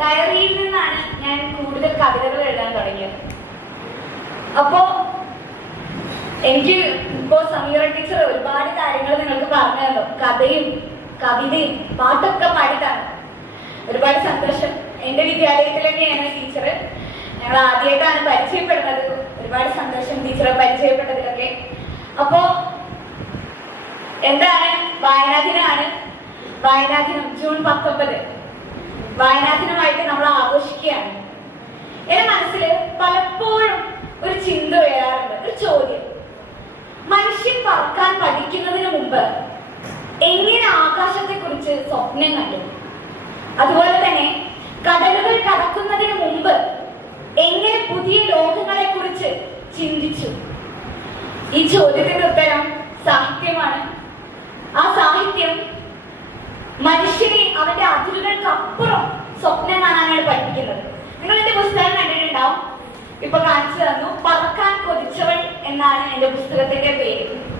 ഡയറിയിൽ നിന്നാണ് ഞാൻ കൂടുതൽ കവിതകൾ എഴുതാൻ തുടങ്ങിയത്. അപ്പോ എനിക്ക് ഇപ്പോ സമീറ ടീച്ചർ ഒരുപാട് കാര്യങ്ങൾ നിങ്ങൾക്ക് പറഞ്ഞു തന്നു. കഥയും കവിതയും പാട്ടൊക്കെ പാടിത്താണ്. ഒരുപാട് സന്തോഷം. എന്റെ വിദ്യാലയത്തിൽ തന്നെയാണ് ടീച്ചർ. ഞങ്ങൾ ആദ്യമായിട്ടാണ് പരിചയപ്പെടുന്നത്. ഒരുപാട് സന്തോഷം ടീച്ചറെ പരിചയപ്പെട്ടതിലൊക്കെ. അപ്പോ എന്താണ് വായനാദിനമാണ്. വായനാദിനം ജൂൺ 19 വായനാദിനമായിട്ട് നമ്മൾ ആഘോഷിക്കുകയാണ്. എന്റെ മനസ്സിൽ പലപ്പോഴും ഒരു ചിന്ത ഉയരാറുണ്ട്, ഒരു ചോദ്യം. മനുഷ്യൻ പറക്കാൻ പഠിക്കുന്നതിന് മുമ്പ് എങ്ങനെ ആകാശത്തെ കുറിച്ച് സ്വപ്നം കണ്ടു? അതുപോലെ തന്നെ കടലുകൾ കടക്കുന്നതിന് മുമ്പ് എങ്ങനെ പുതിയ ലോകങ്ങളെ കുറിച്ച് ചിന്തിച്ചു? ഈ ചോദ്യത്തിന്റെ ഉത്തരം സാഹിത്യമാണ്. ആ സാഹിത്യം മനുഷ്യനെ അവന്റെ അതിരുകൾക്കപ്പുറം സ്വപ്നം കാണാനാണ് പഠിപ്പിക്കുന്നത്. നിങ്ങൾ എന്റെ പുസ്തകം കണ്ടിട്ടുണ്ടാവും. ഇപ്പൊ കാണിച്ചു തന്നു. പറക്കാൻ കൊതിച്ചവൾ എന്നാണ് എന്റെ പുസ്തകത്തിന്റെ പേര്.